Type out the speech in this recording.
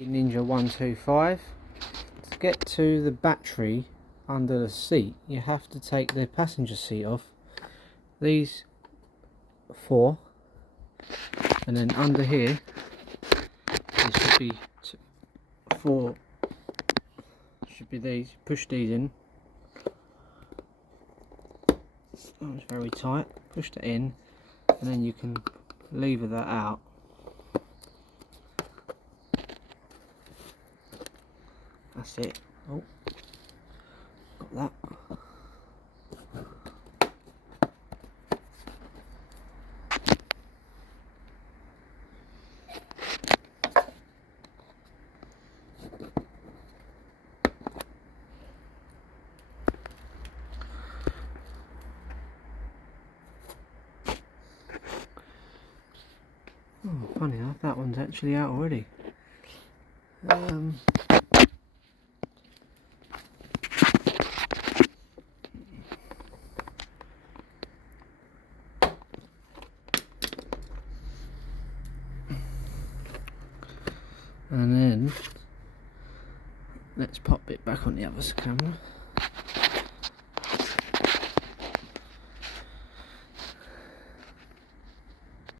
Ninja 125. To get to the battery under the seat, you have to take the passenger seat off. These 4, and then under here there should be 4. Should be these. Push these in. Oh, it's very tight. Push that in, and then you can lever that out. That's it. Oh, got that. Oh, funny enough, that one's actually out already. And then let's pop it back on the other camera.